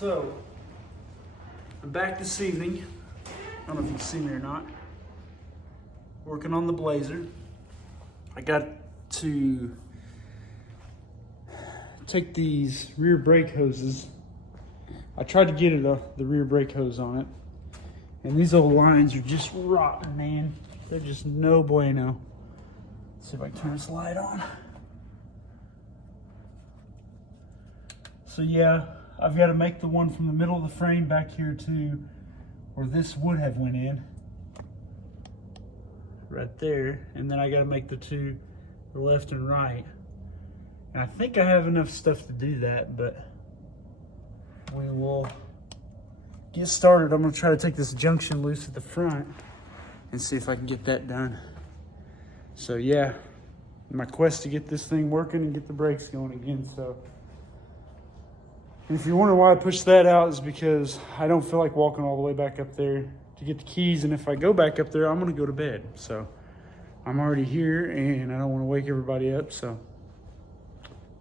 So, I'm back this evening. I don't know if you can see me or not. Working on the Blazer. I got to take these rear brake hoses. I tried to get the rear brake hose on it. And these old lines are just rotten, man. They're just no bueno. Let's see if I can turn this light on. So yeah, I've got to make the one from the middle of the frame back here to where this would have went in. Right there. And then I got to make the two, the left and right. And I think I have enough stuff to do that, but we will get started. I'm going to try to take this junction loose at the front and see if I can get that done. So yeah, my quest to get this thing working and get the brakes going again. So if you're wondering why I pushed that out, is because I don't feel like walking all the way back up there to get the keys. And if I go back up there, I'm going to go to bed. So I'm already here and I don't want to wake everybody up. So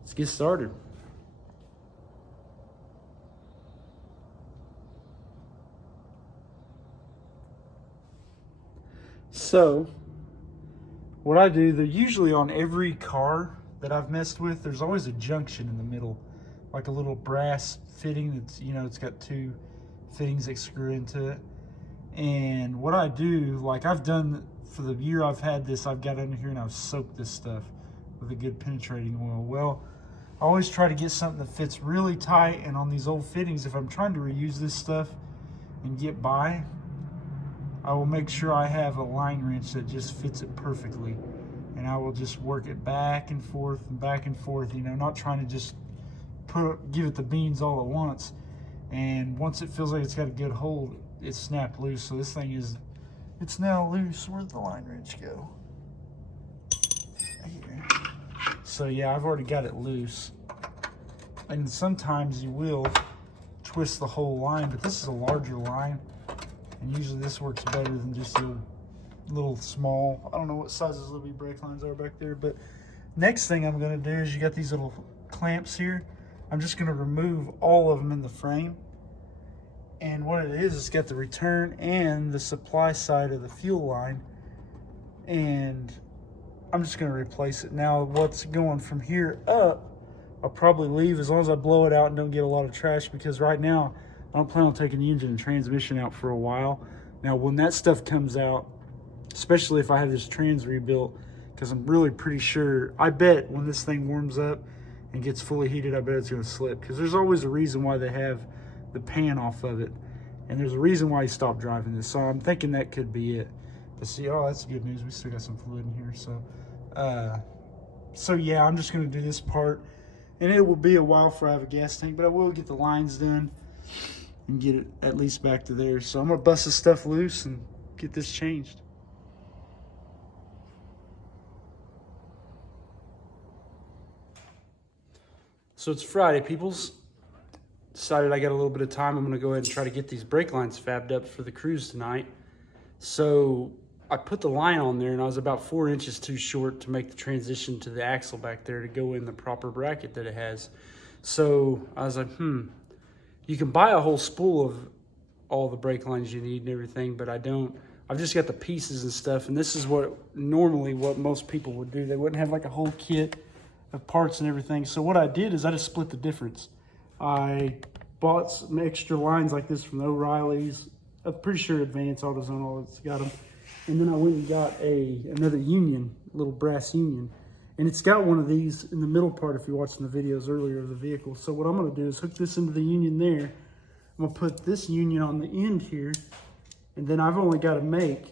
let's get started. So what I do, they're usually on every car that I've messed with, there's always a junction in the middle, like a little brass fitting that's, you know, it's got two fittings that screw into it. And what I do, like I've done for the year I've had this, I've got under here and I've soaked this stuff with a good penetrating oil. Well, I always try to get something that fits really tight, and on these old fittings, if I'm trying to reuse this stuff and get by, I will make sure I have a line wrench that just fits it perfectly. And I will just work it back and forth, you know, not trying to just give it the beans all at once. And once it feels like it's got a good hold, it's snapped loose. So this thing it's now loose. Where'd the line wrench go? Here. So yeah, I've already got it loose. And sometimes you will twist the whole line, but this is a larger line. And usually this works better than just a little small, I don't know what sizes little brake lines are back there. But next thing I'm gonna do is, you got these little clamps here. I'm just gonna remove all of them in the frame. And what it is, it's got the return and the supply side of the fuel line. And I'm just gonna replace it. Now what's going from here up, I'll probably leave as long as I blow it out and don't get a lot of trash, because right now I don't plan on taking the engine and transmission out for a while. Now, when that stuff comes out, especially if I have this trans rebuilt, because I'm really pretty sure, I bet when this thing warms up and gets fully heated, I bet it's gonna slip, because there's always a reason why they have the pan off of it. And there's a reason why you stopped driving this. So I'm thinking that could be it. But see, oh, that's good news. We still got some fluid in here. So yeah, I'm just gonna do this part. And it will be a while before I have a gas tank, but I will get the lines done and get it at least back to there. So I'm gonna bust this stuff loose and get this changed. So it's Friday, peoples. Decided I got a little bit of time. I'm gonna go ahead and try to get these brake lines fabbed up for the cruise tonight. So I put the line on there and I was about 4 inches too short to make the transition to the axle back there to go in the proper bracket that it has. So I was like, you can buy a whole spool of all the brake lines you need and everything, but I don't. I've just got the pieces and stuff, and this is what most people would do. They wouldn't have like a whole kit of parts and everything. So what I did is I just split the difference. I bought some extra lines like this from O'Reilly's. I'm pretty sure Advance AutoZone all it's got them. And then I went and got another union, little brass union. And it's got one of these in the middle part if you're watching the videos earlier of the vehicle. So what I'm gonna do is hook this into the union there. I'm gonna put this union on the end here. And then I've only gotta make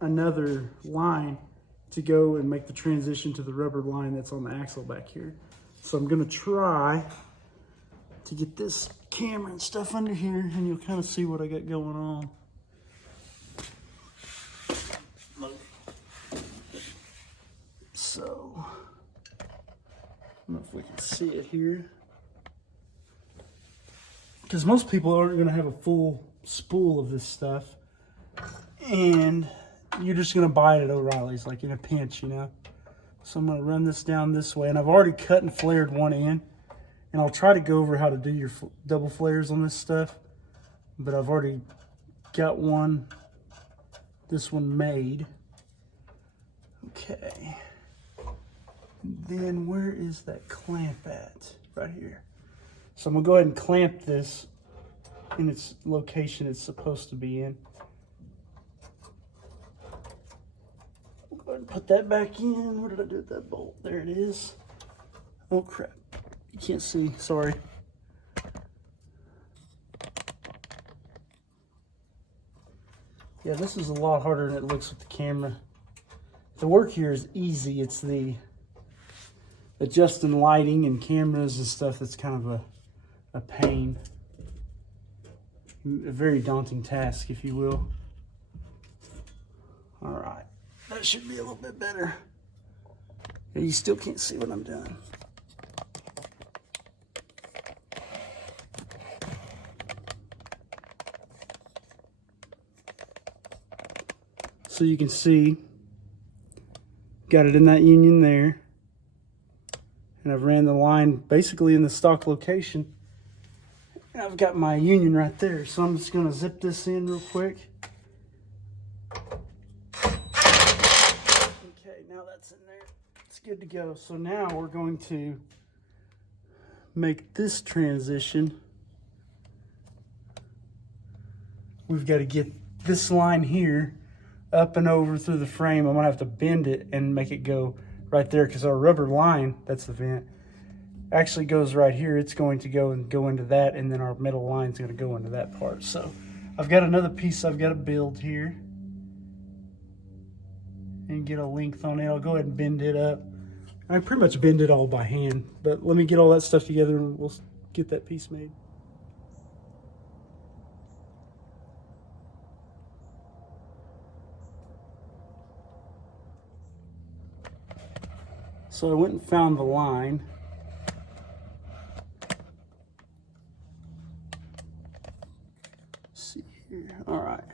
another line to go and make the transition to the rubber line that's on the axle back here. So I'm gonna try to get this camera and stuff under here, and you'll kind of see what I got going on. So, I don't know if we can see it here. Because most people aren't going to have a full spool of this stuff. And you're just going to buy it at O'Reilly's, like in a pinch, you know. So I'm going to run this down this way. And I've already cut and flared one end. And I'll try to go over how to do your double flares on this stuff, but I've already got this one made. Okay. Then where is that clamp at? Right here. So I'm gonna go ahead and clamp this in its location it's supposed to be in. Go ahead and put that back in. Where did I do with that bolt? There it is. Oh crap. You can't see, sorry. Yeah, this is a lot harder than it looks with the camera. The work here is easy. It's the adjusting lighting and cameras and stuff that's kind of a pain. A very daunting task, if you will. All right, that should be a little bit better. Yeah, you still can't see what I'm doing. So you can see, got it in that union there. And I've ran the line basically in the stock location. And I've got my union right there. So I'm just gonna zip this in real quick. Okay, now that's in there. It's good to go. So now we're going to make this transition. We've got to get this line here up and over through the frame. I'm gonna have to bend it and make it go right there because our rubber line, that's the vent, actually goes right here. It's going to go into that, and then our metal line is going to go into that part. So I've got another piece I've got to build here and get a length on it. I'll go ahead and bend it up. I pretty much bend it all by hand, but let me get all that stuff together and we'll get that piece made. So I went and found the line. Let's see here. All right.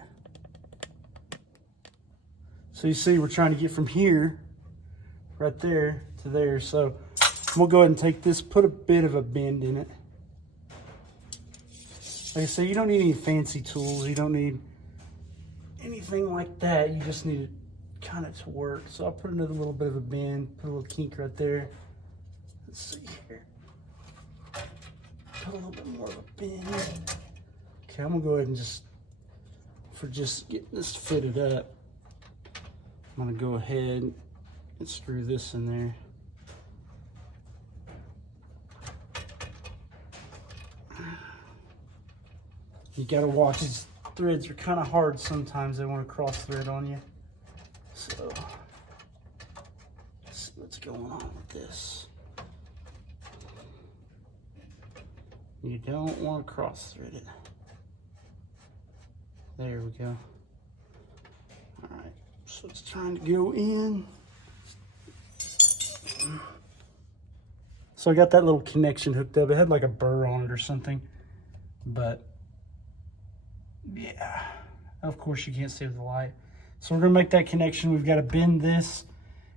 So you see we're trying to get from here, right there, to there. So we'll go ahead and take this, put a bit of a bend in it. Like I say, you don't need any fancy tools. You don't need anything like that. You just need it kind of to work. So I'll put another little bit of a bend, put a little kink right there. Let's see here. Put a little bit more of a bend. Okay, I'm gonna go ahead and for getting this fitted up, I'm gonna go ahead and screw this in there. You gotta watch, these threads are kind of hard sometimes. They want to cross thread on you. So, let's see what's going on with this. You don't want to cross thread it. There we go. All right, so it's trying to go in. So I got that little connection hooked up. It had like a burr on it or something, but yeah, of course you can't see with the light. So we're gonna make that connection. We've got to bend this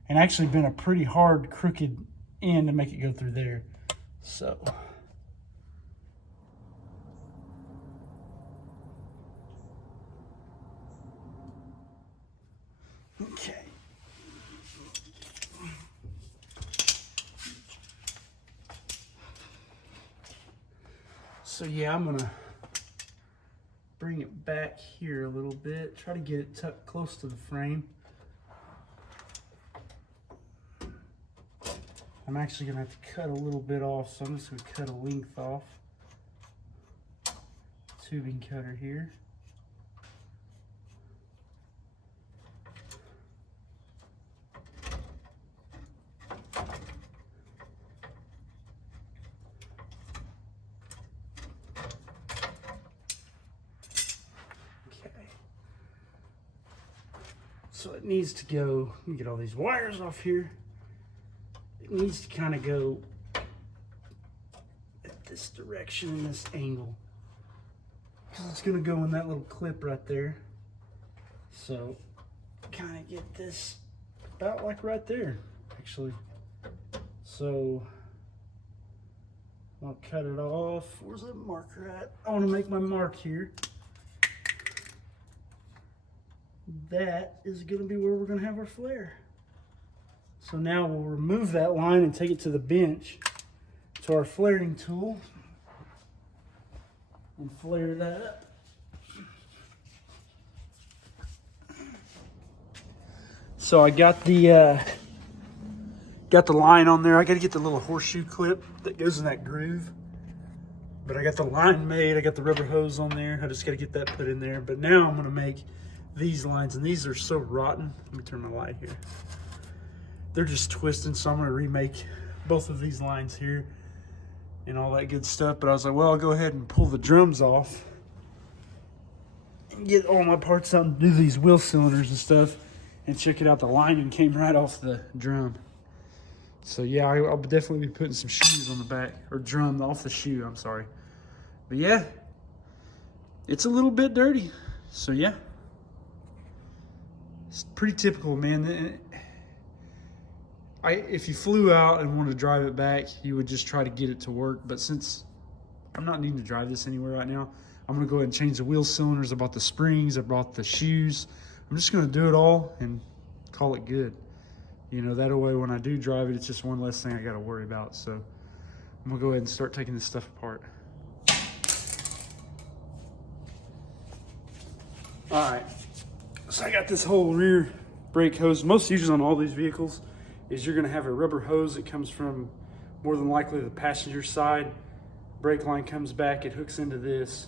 and actually bend a pretty hard crooked end to make it go through there. So. Okay. So yeah, I'm gonna bring it back here a little bit, try to get it tucked close to the frame. I'm actually gonna have to cut a little bit off, so I'm just gonna cut a length off. Tubing cutter here. So it needs to go, let me get all these wires off here. It needs to kind of go at this direction and this angle. Because it's going to go in that little clip right there. So kind of get this about like right there, actually. So I'll cut it off. Where's that marker at? I want to make my mark here. That is going to be where we're going to have our flare. So now we'll remove that line and take it to the bench to our flaring tool and flare that up. So I got the line on there. I got to get the little horseshoe clip that goes in that groove. But I got the line made. I got the rubber hose on there. I just got to get that put in there. But now I'm going to make these lines, and these are so rotten. Let me turn my light here. They're just twisting, so I'm going to remake both of these lines here and all that good stuff. But I was like, well, I'll go ahead and pull the drums off and get all my parts out and do these wheel cylinders and stuff. And check it out, the lining came right off the drum. So yeah, I'll definitely be putting some shoes on the back, or drum off the shoe, I'm sorry. But yeah, it's a little bit dirty. So yeah, it's pretty typical, man. If you flew out and wanted to drive it back, you would just try to get it to work. But since I'm not needing to drive this anywhere right now, I'm gonna go ahead and change the wheel cylinders. I bought the springs, I bought the shoes. I'm just gonna do it all and call it good. You know, that way when I do drive it, it's just one less thing I gotta worry about. So I'm gonna go ahead and start taking this stuff apart. All right, so I got this whole rear brake hose. Most used on all these vehicles is you're gonna have a rubber hose that comes from more than likely the passenger side. Brake line comes back, it hooks into this,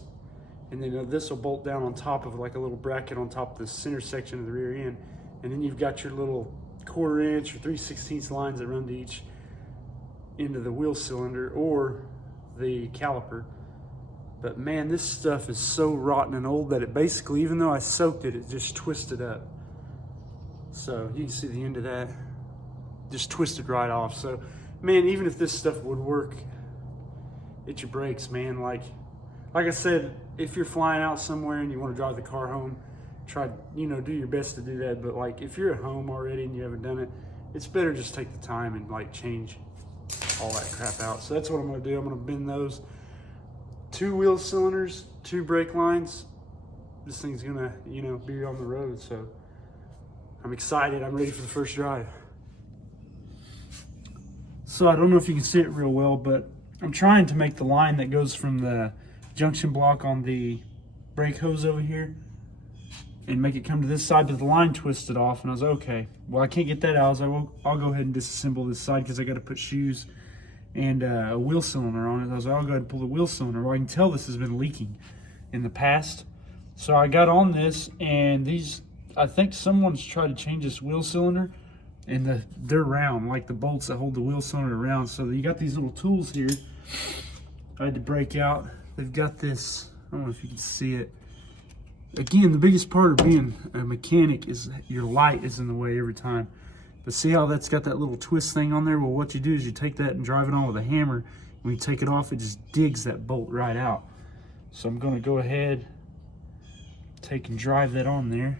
and then this will bolt down on top of like a little bracket on top of the center section of the rear end. And then you've got your little 1/4 inch or 3/16 lines that run to each end of the wheel cylinder or the caliper. But man, this stuff is so rotten and old that it basically, even though I soaked it, it just twisted up. So you can see the end of that, just twisted right off. So man, even if this stuff would work at your brakes, man, like I said, if you're flying out somewhere and you want to drive the car home, try, you know, do your best to do that. But like if you're at home already and you haven't done it, it's better just take the time and like change all that crap out. So that's what I'm going to do. I'm going to bend those 2 wheel cylinders, 2 brake lines. This thing's going to, you know, be on the road. So I'm excited. I'm ready for the first drive. So I don't know if you can see it real well, but I'm trying to make the line that goes from the junction block on the brake hose over here and make it come to this side, but the line twisted off, and I was like, okay, well, I can't get that out. I was like, well, I'll go ahead and disassemble this side because I got to put shoes and a wheel cylinder on it. I was like, I'll go ahead and pull the wheel cylinder. Well, I can tell this has been leaking in the past. So I got on this, and these, I think someone's tried to change this wheel cylinder, and they're round, like the bolts that hold the wheel cylinder round. So you got these little tools here I had to break out. They've got this, I don't know if you can see it. Again, the biggest part of being a mechanic is your light is in the way every time. But see how that's got that little twist thing on there? Well, what you do is you take that and drive it on with a hammer. When you take it off, it just digs that bolt right out. So I'm gonna go ahead, take and drive that on there.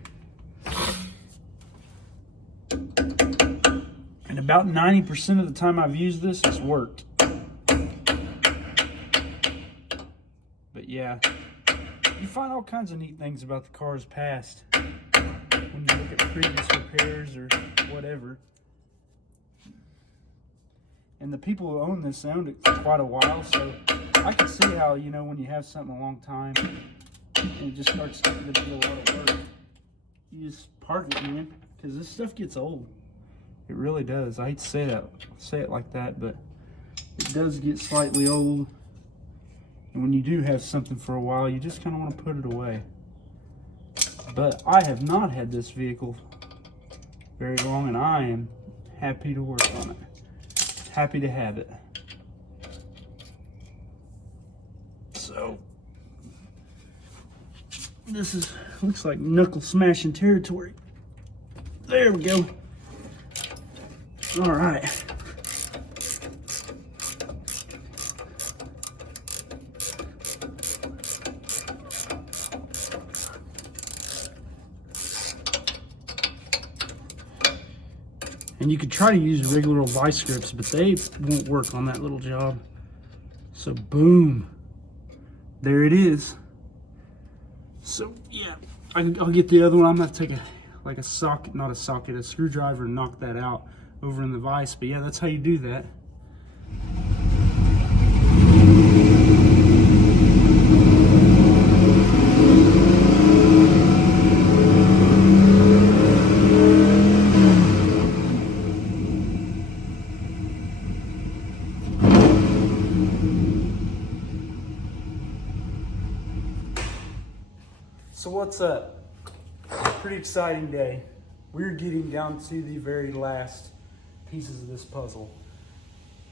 And about 90% of the time I've used this, it's worked. But yeah, you find all kinds of neat things about the car's past when you look at previous repairs or whatever. And the people who own this owned it for quite a while, so I can see how, you know, when you have something a long time and it just starts to be a lot of work, you just park it, man, because this stuff gets old. It really does. I hate to say it like that, but it does get slightly old. And when you do have something for a while, you just kind of want to put it away. But I have not had this vehicle very long, and I am happy to work on it. Happy to have it. So, this looks like knuckle smashing territory. There we go. All right. And you could try to use regular old vice grips, but they won't work on that little job. So boom, there it is. So yeah, I'll get the other one. I'm gonna have to take a socket, not a socket, a screwdriver and knock that out over in the vise. But yeah, that's how you do that. So what's up? Pretty exciting day. We're getting down to the very last pieces of this puzzle.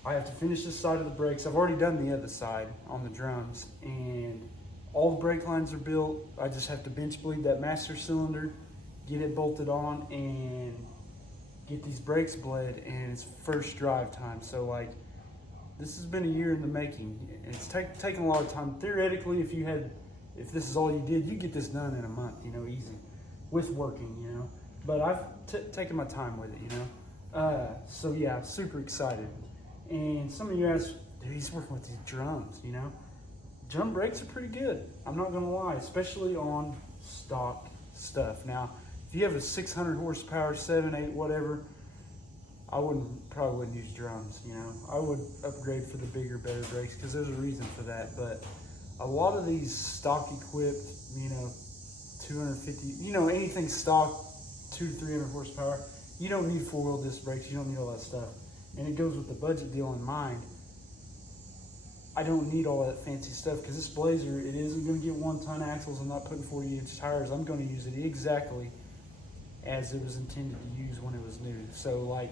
I have to finish this side of the brakes. I've already done the other side on the drums, and all the brake lines are built. I just have to bench bleed that master cylinder, get it bolted on, and get these brakes bled, and it's first drive time. So like, this has been a year in the making. It's taken a lot of time. Theoretically, if this is all you did, you get this done in a month, you know, easy, with working, you know. But I've taken my time with it, you know. So yeah, I'm super excited. And some of you asked, dude, he's working with these drums, you know. Drum brakes are pretty good, I'm not gonna lie, especially on stock stuff. Now, if you have a 600 horsepower, 7, 8, whatever, I probably wouldn't use drums, you know. I would upgrade for the bigger, better brakes, because there's a reason for that. But a lot of these stock equipped, you know, 250, you know, anything stock, 200 to 300 horsepower, you don't need four-wheel disc brakes, you don't need all that stuff. And it goes with the budget deal in mind. I don't need all that fancy stuff, because this Blazer, it isn't going to get 1-ton axles. I'm not putting 40-inch tires. I'm going to use it exactly as it was intended to use when it was new. So like,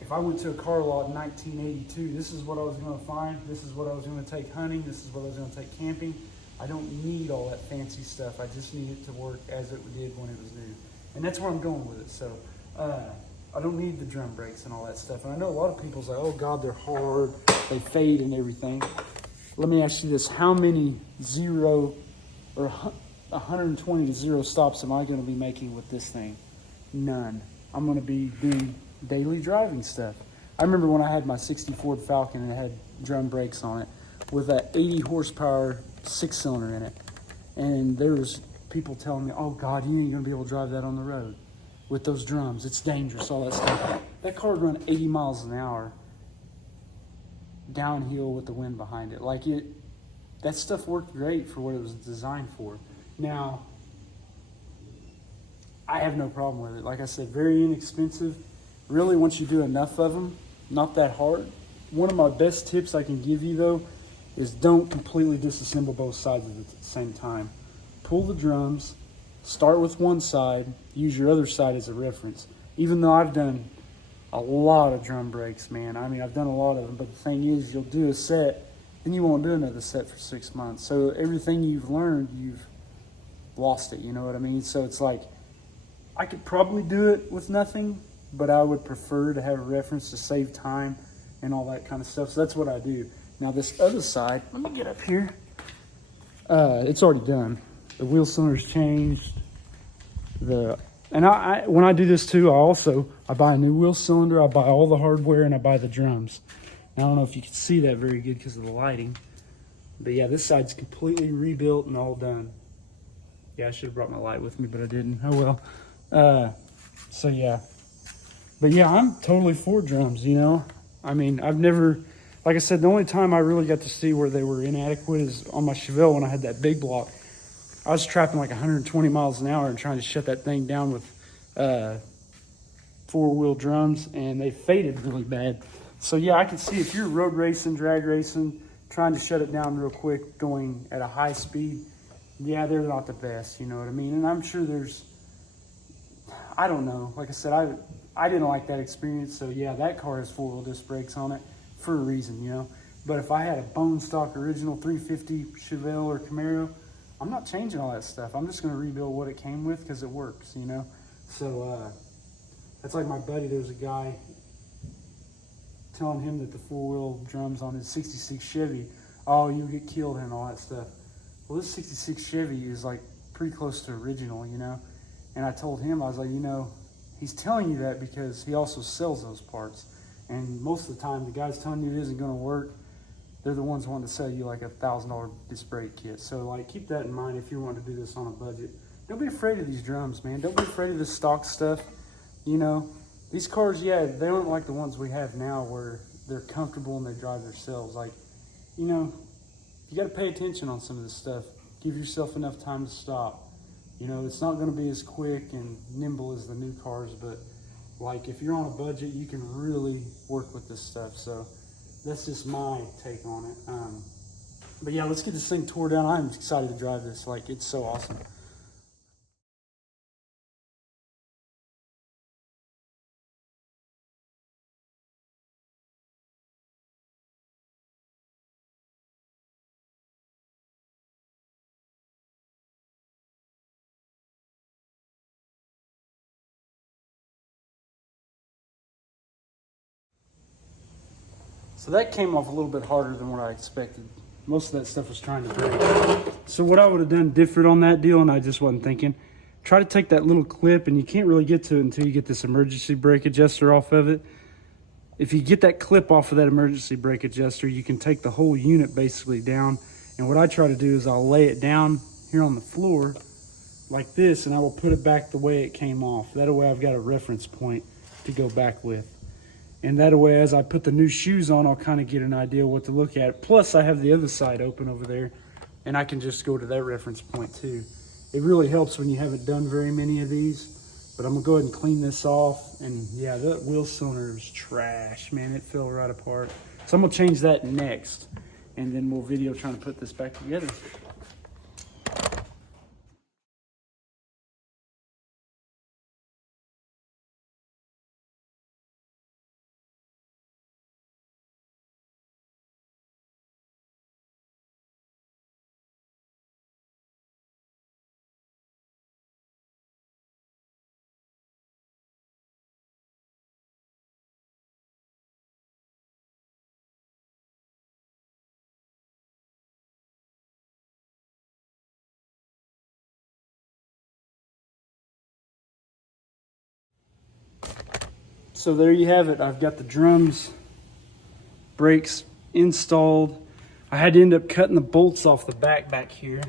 if I went to a car lot in 1982, this is what I was going to find. This is what I was going to take hunting. This is what I was going to take camping. I don't need all that fancy stuff. I just need it to work as it did when it was new. And that's where I'm going with it. So I don't need the drum brakes and all that stuff. And I know a lot of people's like, oh God, they're hard. They fade and everything. Let me ask you this. How many 0 or 120 to 0 stops am I going to be making with this thing? None. I'm going to be doing daily driving stuff. I remember when I had my 60 Ford Falcon and it had drum brakes on it with that 80 horsepower 6-cylinder in it. And there was people telling me, oh God, you ain't gonna be able to drive that on the road with those drums. It's dangerous, all that stuff. That car would run 80 miles an hour downhill with the wind behind it. Like that stuff worked great for what it was designed for. Now, I have no problem with it. Like I said, very inexpensive. Really, once you do enough of them, not that hard. One of my best tips I can give you, though, is don't completely disassemble both sides at the same time. Pull the drums, start with one side, use your other side as a reference. Even though I've done a lot of drum brakes, man. I mean, I've done a lot of them, but the thing is, you'll do a set, and you won't do another set for 6 months. So everything you've learned, you've lost it, you know what I mean? So it's like, I could probably do it with nothing, but I would prefer to have a reference to save time and all that kind of stuff. So that's what I do. Now this other side, let me get up here. It's already done. The wheel cylinder's changed. And when I do this too, I buy a new wheel cylinder, I buy all the hardware, and I buy the drums. Now, I don't know if you can see that very good because of the lighting. But yeah, this side's completely rebuilt and all done. Yeah, I should have brought my light with me, but I didn't. Oh well. So yeah. But yeah, I'm totally for drums, you know. I mean, I've never, like I said, the only time I really got to see where they were inadequate is on my Chevelle when I had that big block. I was trapping like 120 miles an hour and trying to shut that thing down with four-wheel drums, and they faded really bad. So yeah, I can see if you're road racing, drag racing, trying to shut it down real quick, going at a high speed, yeah, they're not the best, you know what I mean? And I'm sure I don't know. Like I said, I didn't like that experience, so yeah, that car has four-wheel disc brakes on it for a reason, you know. But if I had a bone stock original 350 Chevelle or Camaro, I'm not changing all that stuff. I'm just going to rebuild what it came with because it works, you know. So that's like my buddy. There's a guy telling him that the four-wheel drums on his 66 Chevy, oh, you'll get killed and all that stuff. Well, this 66 Chevy is like pretty close to original, you know. And I told him, I was like, you know, he's telling you that because he also sells those parts. And most of the time, the guy's telling you it isn't going to work. they're the ones wanting to sell you like $1,000 disc brake kit. So like keep that in mind if you want to do this on a budget. Don't be afraid of these drums, man. Don't be afraid of the stock stuff. You know, these cars, yeah, they aren't like the ones we have now where they're comfortable and they drive themselves. Like, you know, you got to pay attention on some of this stuff. Give yourself enough time to stop. You know, it's not going to be as quick and nimble as the new cars, but like if you're on a budget, you can really work with this stuff. So that's just my take on it. But yeah, let's get this thing tore down. I'm excited to drive this. Like, it's so awesome. So that came off a little bit harder than what I expected. Most of that stuff was trying to break. So what I would have done different on that deal, and I just wasn't thinking, try to take that little clip, and you can't really get to it until you get this emergency brake adjuster off of it. If you get that clip off of that emergency brake adjuster, you can take the whole unit basically down. And what I try to do is I'll lay it down here on the floor like this, and I will put it back the way it came off. That way I've got a reference point to go back with. And that way, as I put the new shoes on, I'll kind of get an idea what to look at. Plus, I have the other side open over there, and I can just go to that reference point too. It really helps when you haven't done very many of these. But I'm gonna go ahead and clean this off. And yeah, that wheel cylinder is trash, man. It fell right apart. So I'm gonna change that next, and then we'll video trying to put this back together. So there you have it. I've got the drums, brakes installed. I had to end up cutting the bolts off the back here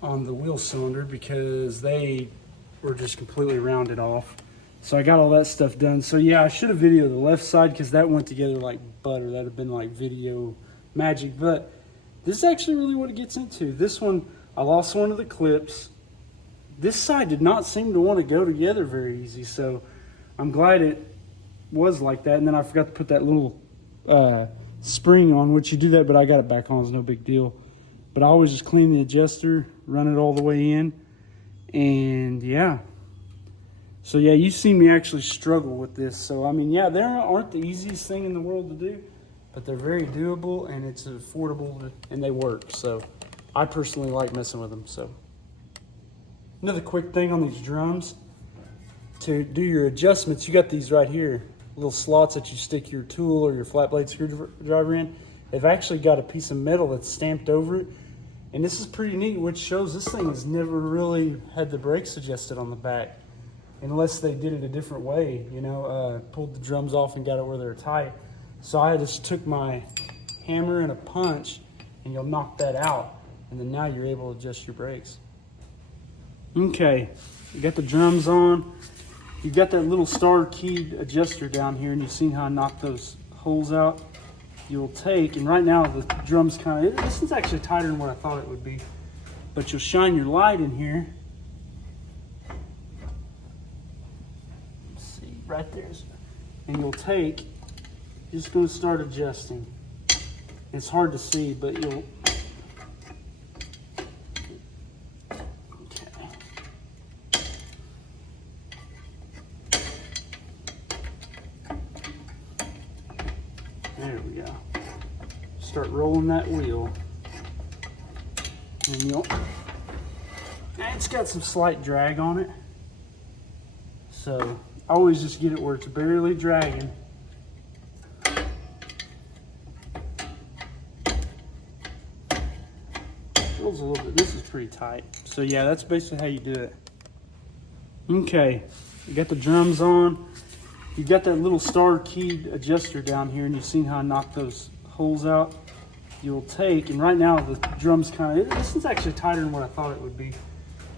on the wheel cylinder because they were just completely rounded off. So I got all that stuff done. So yeah, I should have videoed the left side because that went together like butter. That'd have been like video magic. But this is actually really what it gets into. This one, I lost one of the clips. This side did not seem to want to go together very easy. So I'm glad it was like that. And then I forgot to put that little spring on, which you do that, but I got it back on. It's no big deal. But I always just clean the adjuster, run it all the way in. And yeah. So yeah, you've seen me actually struggle with this. So I mean, yeah, they aren't the easiest thing in the world to do, but they're very doable and it's affordable and they work. So I personally like messing with them. So another quick thing on these drums. To do your adjustments, you got these right here, little slots that you stick your tool or your flat blade screwdriver in. They've actually got a piece of metal that's stamped over it. And this is pretty neat, which shows this thing has never really had the brakes adjusted on the back. Unless they did it a different way, you know, pulled the drums off and got it where they're tight. So I just took my hammer and a punch and you'll knock that out. And then now you're able to adjust your brakes. Okay, you got the drums on. You've got that little star keyed adjuster down here, and you've seen how I knocked those holes out. You'll take, and right now the drum's kind of, this is actually tighter than what I thought it would be. But you'll shine your light in here. Let's see, right there. And you'll take, just going to start adjusting. It's hard to see, but you'll, there we go. Start rolling that wheel. And it's got some slight drag on it. So I always just get it where it's barely dragging. Feels a little bit, this is pretty tight. So yeah, that's basically how you do it. Okay, you got the drums on. You've got that little star keyed adjuster down here, and you've seen how I knocked those holes out, you'll take, and right now the drum's kind of, this is actually tighter than what I thought it would be,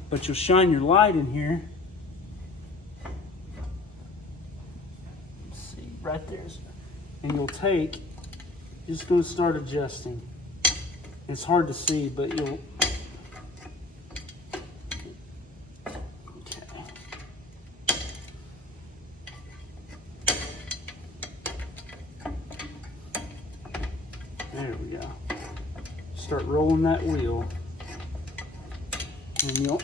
but you'll shine your light in here. Let's see, right there, and you'll take, just going to start adjusting. It's hard to see, but you'll, okay. There we go. Start rolling that wheel. And you'll,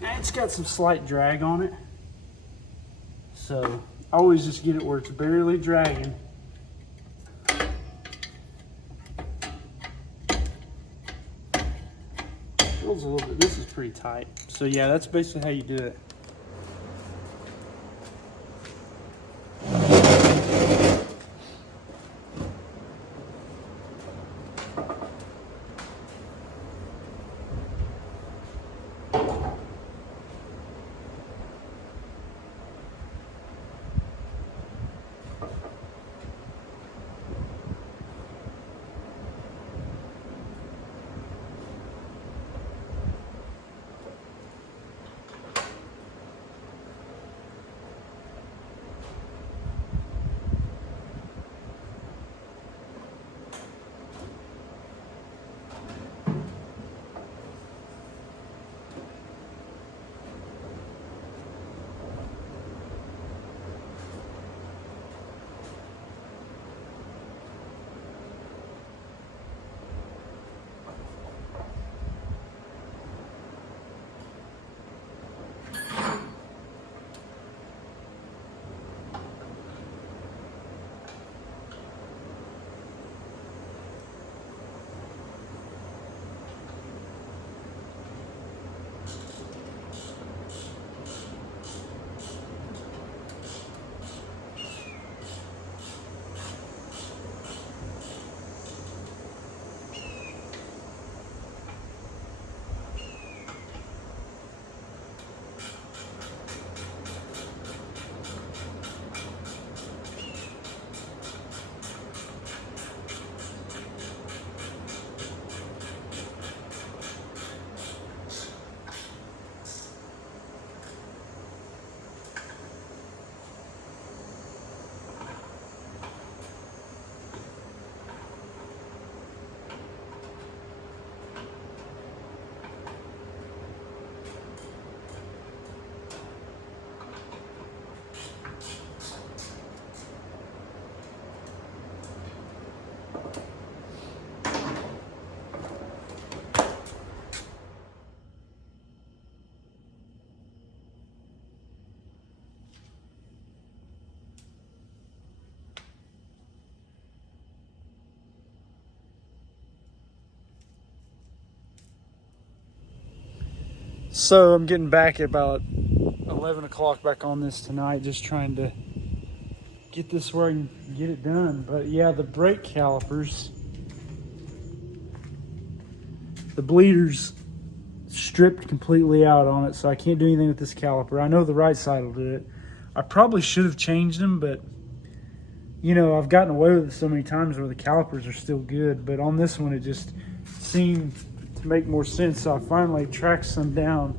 it's got some slight drag on it. So I always just get it where it's barely dragging. Feels a little bit, this is pretty tight. So yeah, that's basically how you do it. So I'm getting back at about 11 o'clock back on this tonight, just trying to get this where I can get it done. But yeah, the brake calipers, the bleeder's stripped completely out on it, so I can't do anything with this caliper. I know the right side will do it. I probably should have changed them, but you know, I've gotten away with it so many times where the calipers are still good, but on this one it just seemed to make more sense. So I finally tracked some down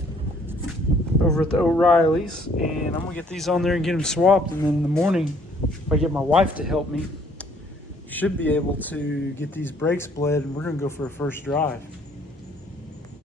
over at the O'Reilly's, and I'm gonna get these on there and get them swapped, and then in the morning, if I get my wife to help me, should be able to get these brakes bled, and we're gonna go for a first drive.